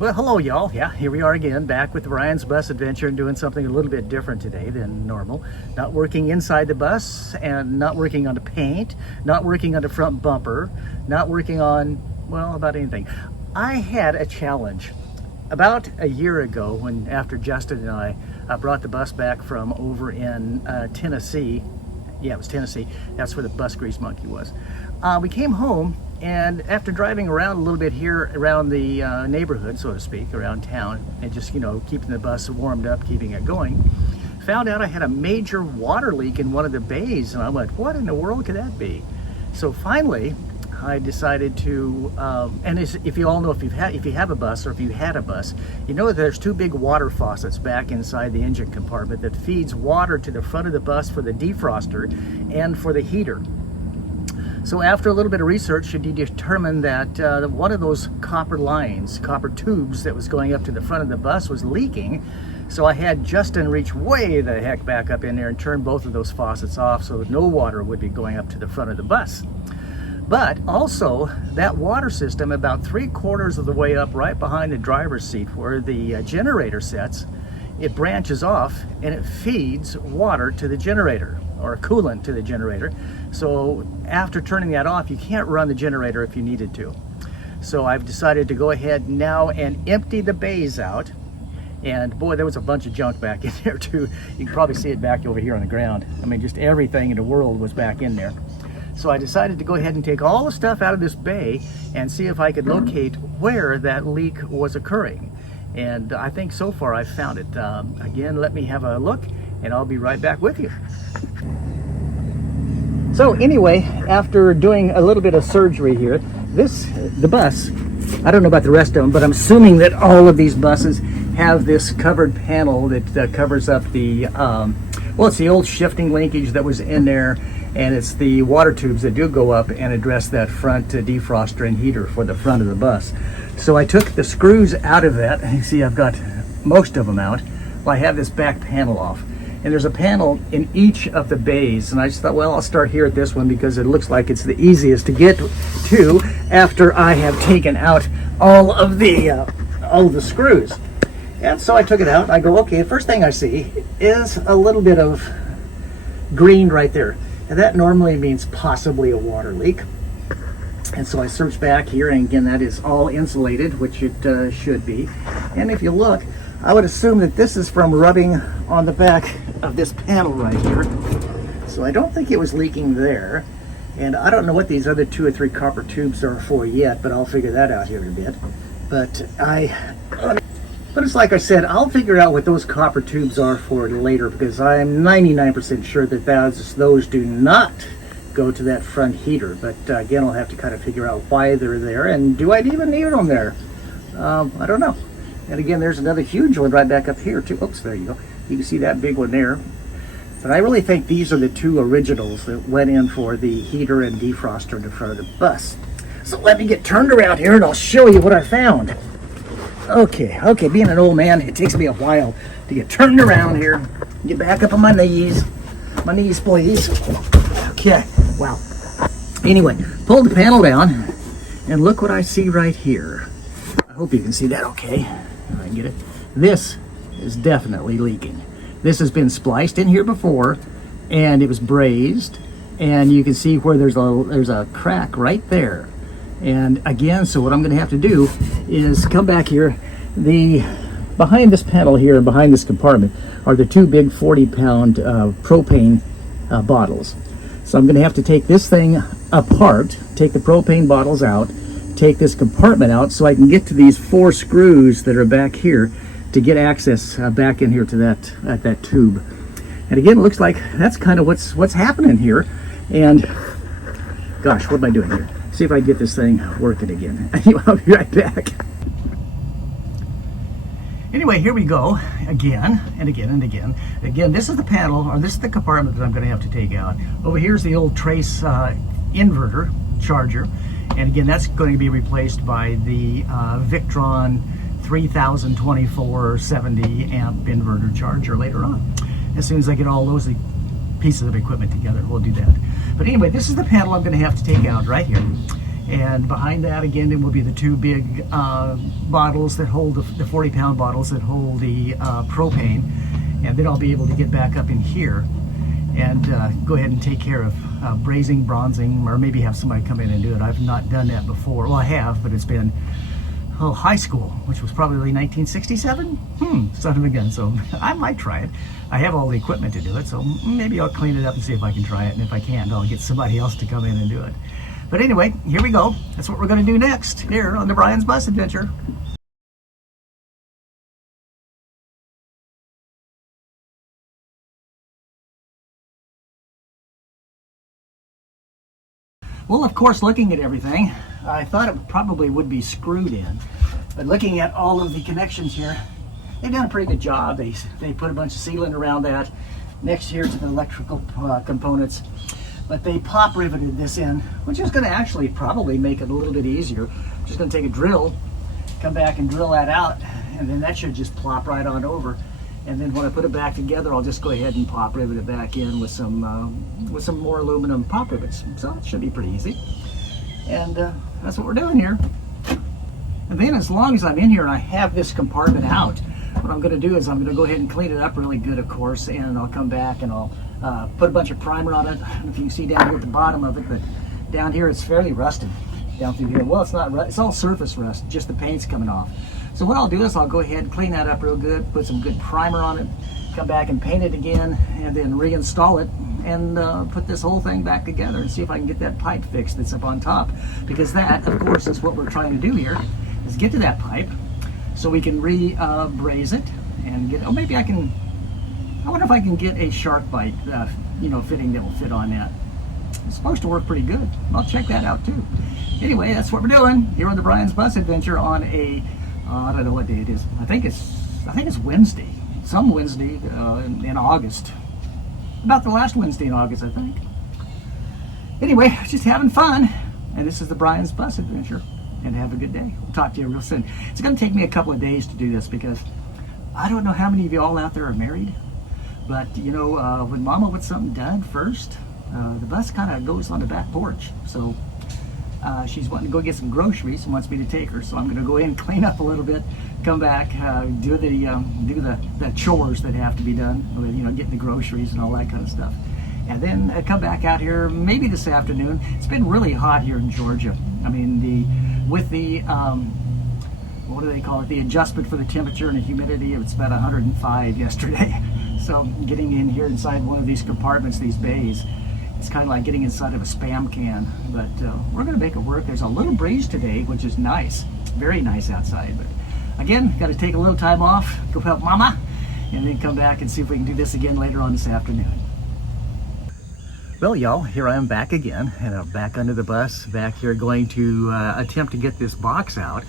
Well, hello y'all. Yeah, here we are again, back with Ryan's Bus Adventure and doing something a little bit different today than normal. Not working inside the bus and not working on the paint, not working on the front bumper, not working on, well, about anything. I had a challenge about a year ago when after Justin and I brought the bus back from over in Tennessee. Yeah, it was Tennessee. That's where the bus grease monkey was. We came home, and after driving around a little bit here around the neighborhood, so to speak, around town, and just, you know, keeping the bus warmed up, keeping it going, found out I had a major water leak in one of the bays, and I went, what in the world could that be? So finally, I decided to, if you all know, if you have a bus or if you had a bus, you know that there's two big water faucets back inside the engine compartment that feeds water to the front of the bus for the defroster and for the heater. So after a little bit of research, you determined that one of those copper tubes that was going up to the front of the bus was leaking. So I had Justin reach way the heck back up in there and turn both of those faucets off so that no water would be going up to the front of the bus. But also, that water system, about 3/4 of the way up right behind the driver's seat where the generator sits, it branches off and it feeds water to the generator, or coolant to the generator. So after turning that off, you can't run the generator if you needed to. So I've decided to go ahead now and empty the bays out. And boy, there was a bunch of junk back in there too. You can probably see it back over here on the ground. I mean, just everything in the world was back in there. So I decided to go ahead and take all the stuff out of this bay and see if I could locate where that leak was occurring. And I think so far I've found it. Again, let me have a look and I'll be right back with you. So anyway, after doing a little bit of surgery here, the bus, I don't know about the rest of them, but I'm assuming that all of these buses have this covered panel that covers up the, well, it's the old shifting linkage that was in there, and it's the water tubes that do go up and address that front defroster and heater for the front of the bus. So I took the screws out of that, and you see I've got most of them out. Well, I have this back panel off. And there's a panel in each of the bays, and I just thought, well, I'll start here at this one because it looks like it's the easiest to get to after I have taken out all of the screws. And so I took it out. I go, okay, first thing I see is a little bit of green right there, and that normally means possibly a water leak. And so I search back here, and again, that is all insulated, which it should be. And if you look, I would assume that this is from rubbing on the back of this panel right here. So I don't think it was leaking there. And I don't know what these other 2 or 3 copper tubes are for yet, but I'll figure that out here in a bit. But it's like I said, I'll figure out what those copper tubes are for later, because I'm 99% sure that those do not go to that front heater. But again, I'll have to kind of figure out why they're there, and do I even need them there? I don't know. And again, there's another huge one right back up here too. Oops, there you go. You can see that big one there. But I really think these are the 2 originals that went in for the heater and defroster in the front of the bus. So let me get turned around here and I'll show you what I found. Okay, being an old man, it takes me a while to get turned around here. Get back up on my knees. My knees, please. Okay, wow. Anyway, pulled the panel down and look what I see right here. I hope you can see that okay. If I can get it. This is definitely leaking. This has been spliced in here before, and it was brazed, and you can see where there's a crack right there. And again, so what I'm going to have to do is come back here. Behind this panel here, behind this compartment, are the 2 big 40-pound propane bottles. So I'm going to have to take this thing apart, take the propane bottles out, take this compartment out so I can get to these 4 screws that are back here to get access back in here to that tube. And again, it looks like that's kind of what's happening here. And gosh, what am I doing here? See if I can get this thing working again. I'll be right back. Anyway, here we go again and again and again. Again, this is the panel, or this is the compartment that I'm going to have to take out. Over here's the old trace inverter charger. And again, that's going to be replaced by the Victron 3024 70 amp inverter charger later on. As soon as I get all those pieces of equipment together, we'll do that. But anyway, this is the panel I'm going to have to take out right here. And behind that, again, it will be the two big bottles that hold the 40-pound bottles that hold the propane. And then I'll be able to get back up in here and go ahead and take care of brazing, bronzing, or maybe have somebody come in and do it. I've not done that before. Well, I have, but it's been high school, which was probably 1967. Son of a gun. So I might try it. I have all the equipment to do it, so maybe I'll clean it up and see if I can try it. And if I can't, I'll get somebody else to come in and do it. But anyway, here we go. That's what we're going to do next here on the Brian's Bus Adventure. Well, of course, looking at everything, I thought it probably would be screwed in. But looking at all of the connections here, they've done a pretty good job. They put a bunch of sealant around that next here to the electrical components. But they pop riveted this in, which is going to actually probably make it a little bit easier. I'm just going to take a drill, come back and drill that out, and then that should just plop right on over. And then when I put it back together, I'll just go ahead and pop rivet it back in with some more aluminum pop rivets. So it should be pretty easy. And that's what we're doing here. And then as long as I'm in here and I have this compartment out, what I'm going to do is I'm going to go ahead and clean it up really good, of course, and I'll come back and I'll put a bunch of primer on it. I don't know if you can see down here at the bottom of it, but down here it's fairly rusted down through here. Well, it's not rust, it's all surface rust, just the paint's coming off. So what I'll do is I'll go ahead and clean that up real good, put some good primer on it, come back and paint it again, and then reinstall it and put this whole thing back together and see if I can get that pipe fixed that's up on top. Because that, of course, is what we're trying to do here, is get to that pipe so we can braze it and get, oh, maybe I wonder if I can get a shark bite, fitting that will fit on that. It's supposed to work pretty good. I'll check that out too. Anyway, that's what we're doing here on the Brian's Bus Adventure on a, I don't know what day it is. I think it's Wednesday. Some Wednesday in August. About the last Wednesday in August, I think. Anyway, just having fun. And this is the Brian's Bus Adventure. And have a good day. We'll talk to you real soon. It's going to take me a couple of days to do this because I don't know how many of you all out there are married. But, when Mama wants something done first, the bus kind of goes on the back porch. So she's wanting to go get some groceries and wants me to take her. So I'm going to go in and clean up a little bit, come back, do the chores that have to be done, getting the groceries and all that kind of stuff. And then come back out here maybe this afternoon. It's been really hot here in Georgia. I mean, with the what do they call it? The adjustment for the temperature and the humidity, it's about 105 yesterday. So getting in here inside one of these compartments, these bays, it's kind of like getting inside of a Spam can. But we're going to make it work. There's a little breeze today, which is nice. Very nice outside. But again, got to take a little time off, go help Mama, and then come back and see if we can do this again later on this afternoon. Well, y'all, here I am back again, and I'm back under the bus, back here going to attempt to get this box out.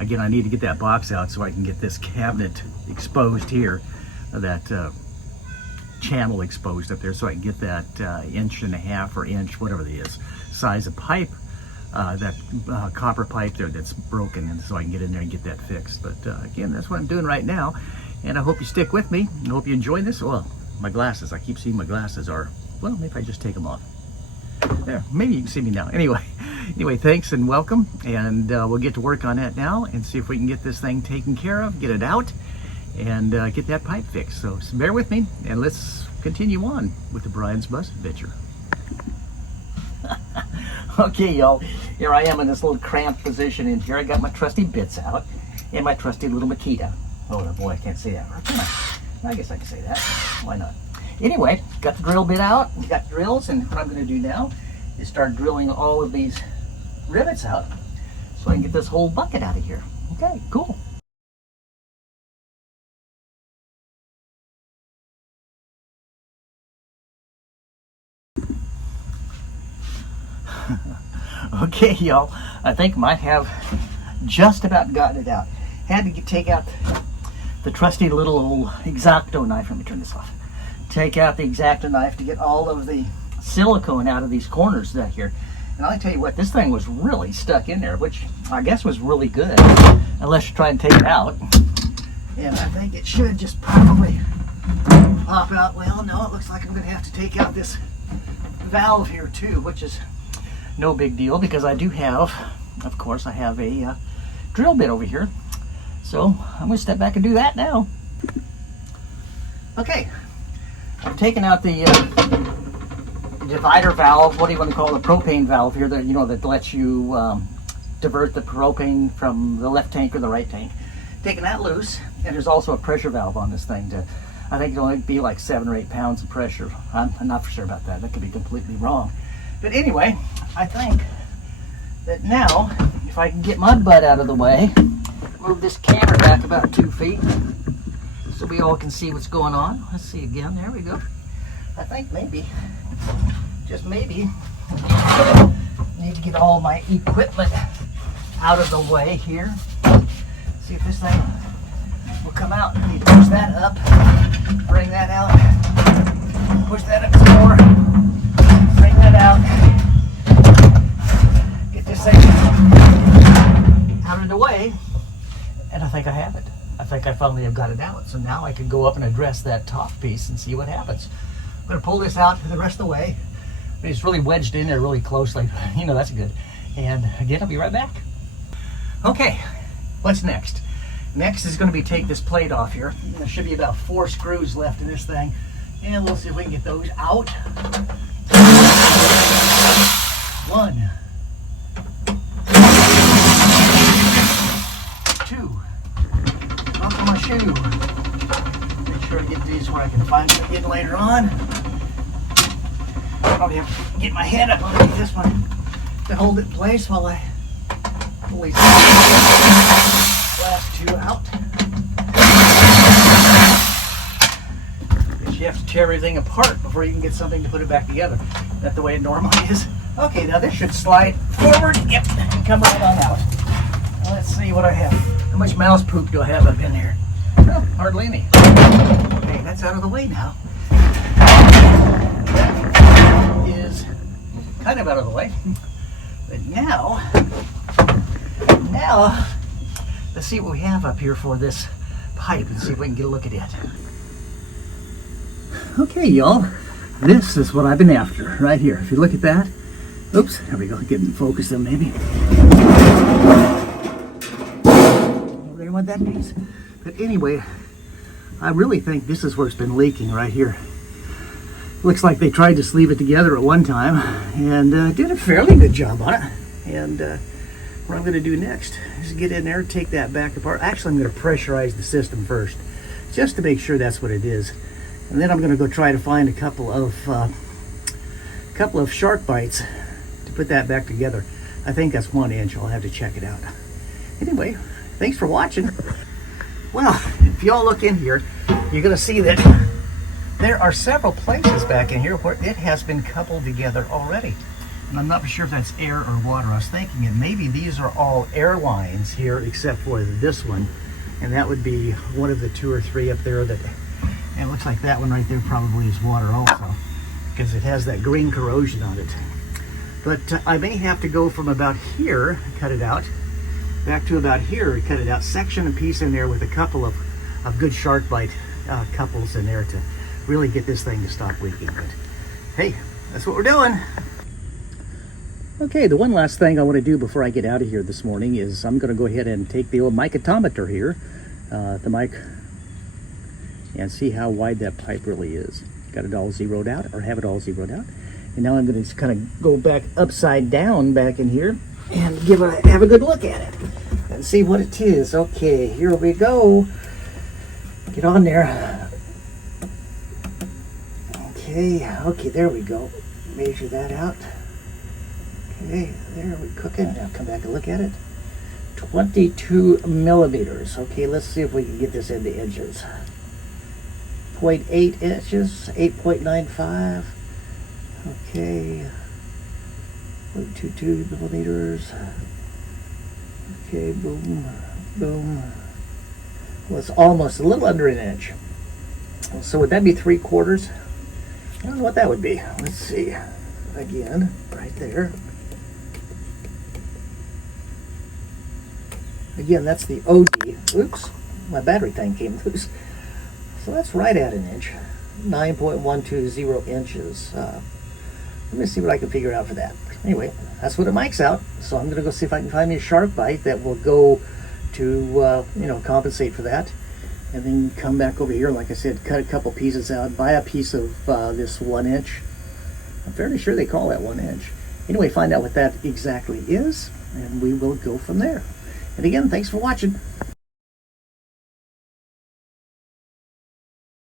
Again, I need to get that box out so I can get this cabinet exposed here, that channel exposed up there, so I can get that 1.5 or inch, whatever it is, size of pipe, that copper pipe there that's broken, and so I can get in there and get that fixed. But again, that's what I'm doing right now, and I hope you stick with me. I hope you enjoy this. Well, my glasses, I keep seeing my glasses are, well, maybe if I just take them off. There, maybe you can see me now. Anyway, thanks and welcome, and we'll get to work on that now and see if we can get this thing taken care of, get it out, and get that pipe fixed. So bear with me, and let's continue on with the Brian's Bus Adventure. Okay, y'all, here I am in this little cramped position in here. I got my trusty bits out and my trusty little Makita. Oh boy, I can't say that. I guess I can say that. Why not? Anyway, got the drill bit out, got drills, and what I'm going to do now is start drilling all of these rivets out so I can get this whole bucket out of here. Okay, cool. Okay, y'all, I think might have just about gotten it out. Had to take out the trusty little old X-Acto knife. Let me turn this off. Take out the X-Acto knife to get all of the silicone out of these corners out here. And I'll tell you what, this thing was really stuck in there, which I guess was really good, unless you try and take it out. And I think it should just probably pop out. Well, no, it looks like I'm going to have to take out this valve here too, which is no big deal, because I do have, of course, I have a drill bit over here. So I'm going to step back and do that now. Okay, I've taken out the divider valve, what do you want to call it, the propane valve here, that, you know, that lets you divert the propane from the left tank or the right tank. Taking that loose, and there's also a pressure valve on this thing to, I think it'll only be like 7 or 8 pounds of pressure. I'm not for sure about that. That could be completely wrong. But anyway, I think that now, if I can get my butt out of the way, move this camera back about 2 feet so we all can see what's going on. Let's see again. There we go. I think maybe, just maybe, need to get all my equipment out of the way here. See if this thing will come out. I need to push that up, bring that out, push that up some more, bring that out, get this thing out of the way, and I think I have it. I think I finally have got it out. So now I can go up and address that top piece and see what happens. I'm going to pull this out the rest of the way. It's really wedged in there really closely. You know, that's good. And again, I'll be right back. Okay, what's next? Next is going to be take this plate off here. There should be about 4 screws left in this thing. And we'll see if we can get those out. 1, 2. Buckle my shoe. Make sure to get these where I can find them again later on. Probably have to get my head up underneath this one to hold it in place while I pull these last 2 out. Because you have to tear everything apart before you can get something to put it back together. That's the way it normally is. Okay, now this should slide forward. Yep, and come right on out. Now let's see what I have. How much mouse poop do I have up in here? Well, hardly any. Okay, that's out of the way now. Is kind of out of the way. But now, let's see what we have up here for this pipe and see if we can get a look at it. Okay, y'all, this is what I've been after right here. If you look at that, oops, there we go, getting focused on maybe. There went that piece. But anyway, I really think this is where it's been leaking right here. Looks like they tried to sleeve it together at one time and did a fairly good job on it. And what I'm going to do next is get in there, take that back apart. Actually, I'm going to pressurize the system first, just to make sure that's what it is. And then I'm going to go try to find a couple of shark bites to put that back together. I think that's 1 inch. I'll have to check it out. Anyway, thanks for watching. Well, if y'all look in here, you're going to see that there are several places back in here where it has been coupled together already. And I'm not sure if that's air or water. I was thinking that maybe these are all air lines here except for this one. And that would be one of the 2 or 3 up there that, and it looks like that one right there probably is water also, because it has that green corrosion on it. But I may have to go from about here, cut it out, back to about here, cut it out, section a piece in there with a couple of good shark bite couples in there to really get this thing to stop leaking. But hey, that's what we're doing. Okay, the one last thing I want to do before I get out of here this morning is I'm going to go ahead and take the old micotometer here, the mic, and see how wide that pipe really is. Got it all zeroed out, or have it all zeroed out. And now I'm going to just kind of go back upside down back in here and have a good look at it and see what it is. Okay, here we go. Get on there. Okay, there we go. Measure that out. Okay, there we're cooking. Now come back and look at it. 22 millimeters. Okay, let's see if we can get this into inches. 0.8 inches, 8.95. Okay, 0.22 millimeters. Okay, boom, boom. Well, it's almost a little under an inch. So would that be 3/4? I don't know what that would be. Let's see. Again, right there. Again, that's the OD. Oops, my battery thing came loose. So that's right at an inch. 9.120 inches. Let me see what I can figure out for that. Anyway, that's what it makes out. So I'm going to go see if I can find me a shark bite that will go to, compensate for that. And then come back over here, like I said, cut a couple pieces out, buy a piece of this 1 inch. I'm fairly sure they call that 1 inch. Anyway, find out what that exactly is, and we will go from there. And again, thanks for watching.